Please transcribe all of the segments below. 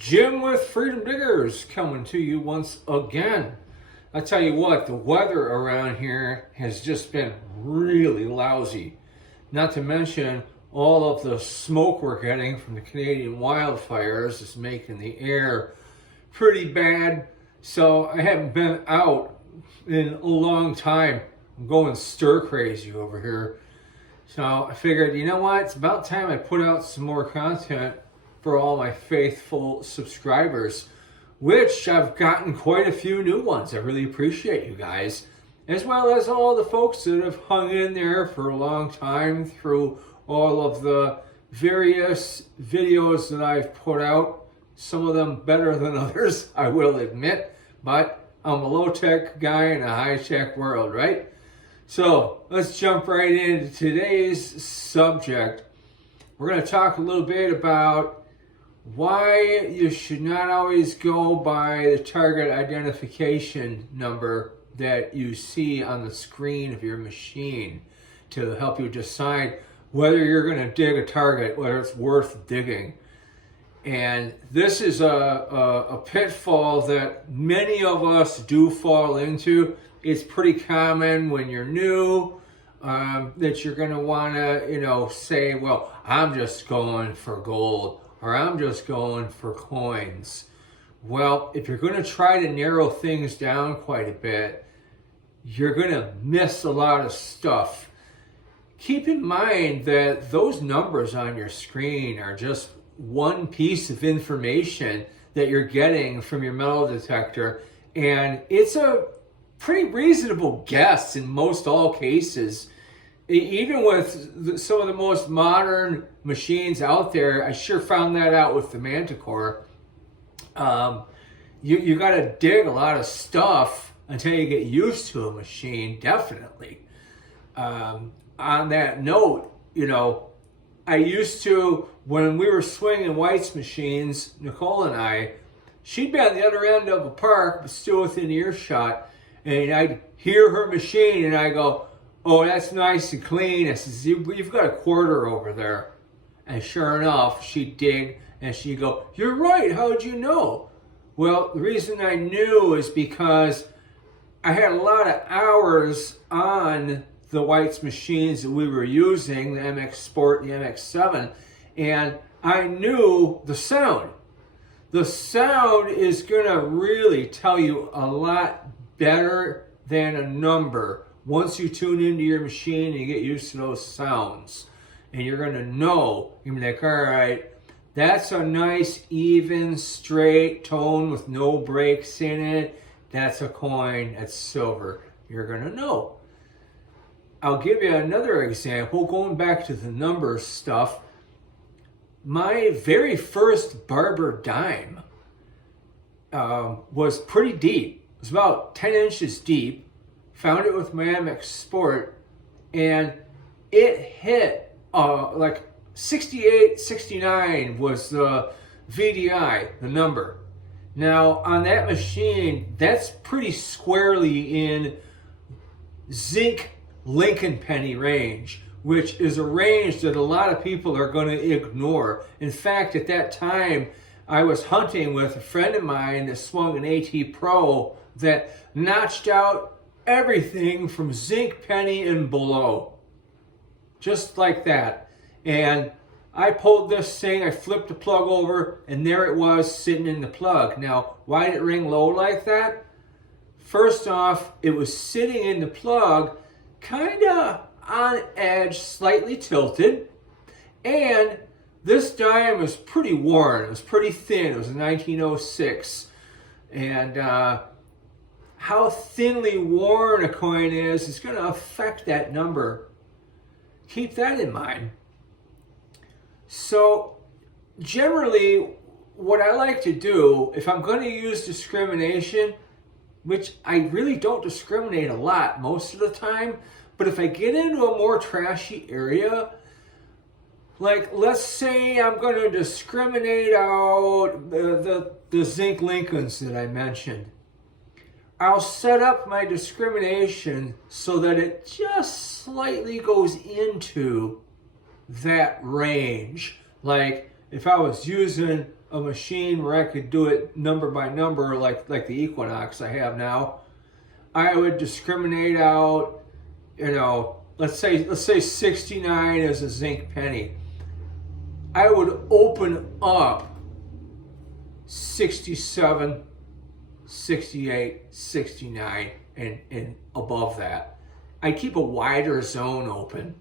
Jim with Freedom Diggers coming to you once again. I tell you what, the weather around here has just been really lousy. Not to mention all of the smoke we're getting from the Canadian wildfires is making the air pretty bad. So I haven't been out in a long time. I'm going stir crazy over here. So I figured, you know what, it's about time I put out some more content for all my faithful subscribers, which I've gotten quite a few new ones. I really appreciate you guys, as well as all the folks that have hung in there for a long time through all of the various videos that I've put out. Some of them better than others, I will admit, but I'm a low-tech guy in a high-tech world, right? So let's jump right into today's subject. We're going to talk a little bit about why you should not always go by the target identification number that you see on the screen of your machine to help you decide whether you're going to dig a target, whether it's worth digging. And this is a pitfall that many of us do fall into. It's pretty common when you're new that you're going to want to, say, well, I'm just going for gold, or I'm just going for coins. Well, if you're going to try to narrow things down quite a bit, you're going to miss a lot of stuff. Keep in mind that those numbers on your screen are just one piece of information that you're getting from your metal detector, and it's a pretty reasonable guess in most all cases. Even with some of the most modern machines out there, I sure found that out with the Manticore. You got to dig a lot of stuff until you get used to a machine, definitely. On that note, I used to, when we were swinging White's machines, Nicole and I, she'd be on the other end of a park, but still within earshot, and I'd hear her machine, and I go, "Oh, that's nice and clean." I says, "You've got a quarter over there." And sure enough, she'd dig, and she'd go, "You're right, how'd you know?" Well, the reason I knew is because I had a lot of hours on the White's machines that we were using, the MX Sport and the MX7, and I knew the sound. The sound is going to really tell you a lot better than a number once you tune into your machine and you get used to those sounds. And you're going to know, you're going to be like, all right, that's a nice, even, straight tone with no breaks in it. That's a coin, that's silver. You're going to know. I'll give you another example, going back to the numbers stuff. My very first Barber dime was pretty deep. It was about 10 inches deep. Found it with my MX Sport, and it hit like 68, 69 was the VDI, the number. Now, on that machine, that's pretty squarely in zinc Lincoln penny range, which is a range that a lot of people are going to ignore. In fact, at that time, I was hunting with a friend of mine that swung an AT Pro that notched out everything from zinc penny and below. Just like that. And I pulled this thing, I flipped the plug over, and there it was sitting in the plug. Now, why did it ring low like that? First off, it was sitting in the plug, kind of on edge, slightly tilted, and this dime was pretty worn. It was pretty thin. It was a 1906. And how thinly worn a coin is going to affect that number. Keep that in mind. So generally, what I like to do, if I'm going to use discrimination, which I really don't discriminate a lot most of the time, but if I get into a more trashy area, like let's say I'm going to discriminate out the zinc Lincolns that I mentioned, I'll set up my discrimination so that it just slightly goes into that range. Like if I was using a machine where I could do it number by number, like the Equinox I have now, I would discriminate out, let's say 69 is a zinc penny. I would open up 67, 68, 69, and above that. I keep a wider zone open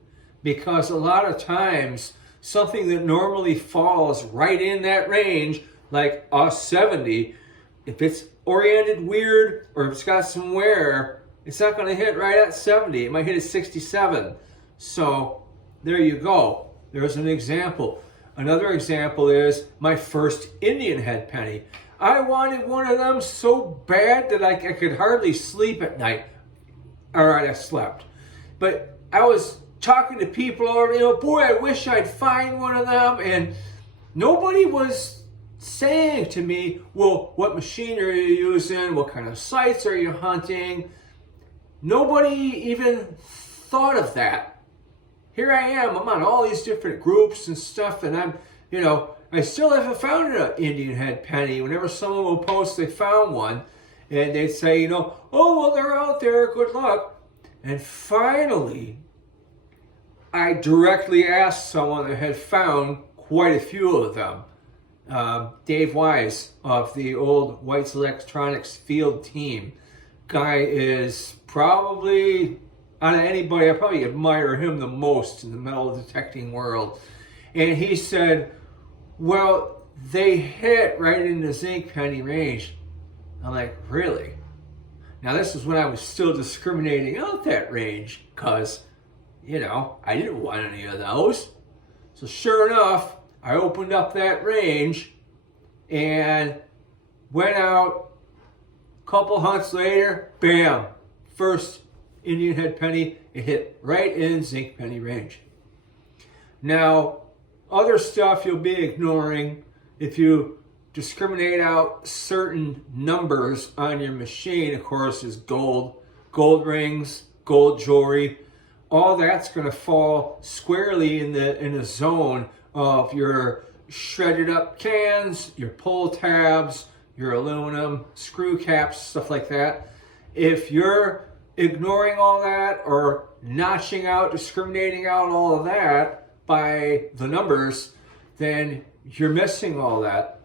because a lot of times something that normally falls right in that range, like a 70, if it's oriented weird or if it's got some wear, it's not going to hit right at 70. It might hit at 67. So there you go. There's an example. Another example is my first Indian head penny. I wanted one of them so bad that I could hardly sleep at night. All right, I slept. But I was talking to people, boy, I wish I'd find one of them. And nobody was saying to me, well, what machine are you using? What kind of sites are you hunting? Nobody even thought of that. Here I am, I'm on all these different groups and stuff, and I'm, I still haven't found an Indian head penny. Whenever someone will post they found one, and they'd say, oh, well, they're out there, good luck. And finally, I directly asked someone that had found quite a few of them. Dave Wise of the old White's Electronics field team. Guy is probably, out of anybody, I probably admire him the most in the metal detecting world. And he said, well, they hit right in the zinc penny range. I'm like, really? Now this is when I was still discriminating out that range because, I didn't want any of those. So sure enough, I opened up that range and went out. A couple hunts later, bam, first Indian head penny, it hit right in zinc penny range. Now, other stuff you'll be ignoring if you discriminate out certain numbers on your machine, of course, is gold rings, gold jewelry. All that's going to fall squarely in the zone of your shredded up cans, your pull tabs, your aluminum screw caps, stuff like that. If you're ignoring all that or notching out, discriminating out all of that by the numbers, then you're missing all that.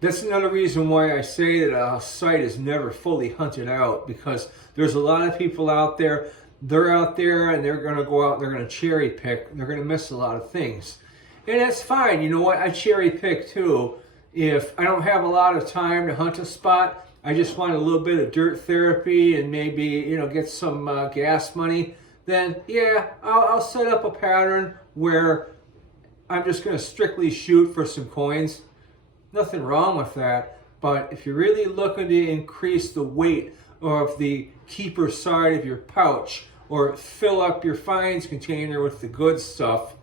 That's another reason why I say that a site is never fully hunted out, because there's a lot of people out there, they're out there and they're going to go out and they're going to cherry pick. They're going to miss a lot of things. And that's fine. You know what? I cherry pick too. If I don't have a lot of time to hunt a spot, I just want a little bit of dirt therapy and maybe, get some gas money, then yeah, I'll set up a pattern where I'm just going to strictly shoot for some coins. Nothing wrong with that. But if you're really looking to increase the weight of the keeper side of your pouch or fill up your fines container with the good stuff,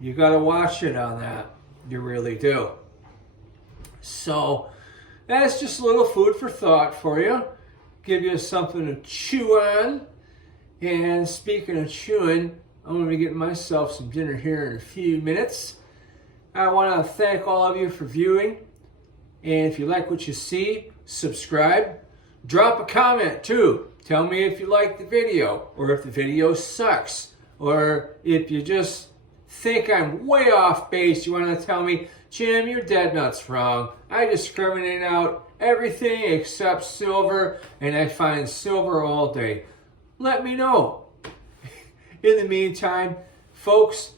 you got to watch it on that. You really do. So that's just a little food for thought for you. Give you something to chew on. And speaking of chewing, I'm going to be getting myself some dinner here in a few minutes. I want to thank all of you for viewing. And if you like what you see, subscribe. Drop a comment too. Tell me if you like the video, or if the video sucks, or if you just think I'm way off base, you want to tell me, Jim, you're dead nuts wrong. I discriminate out everything except silver, and I find silver all day. Let me know. In the meantime, folks,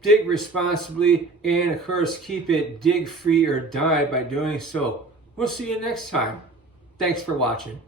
dig responsibly, and of course, keep it dig free or die by doing so. We'll see you next time. Thanks for watching.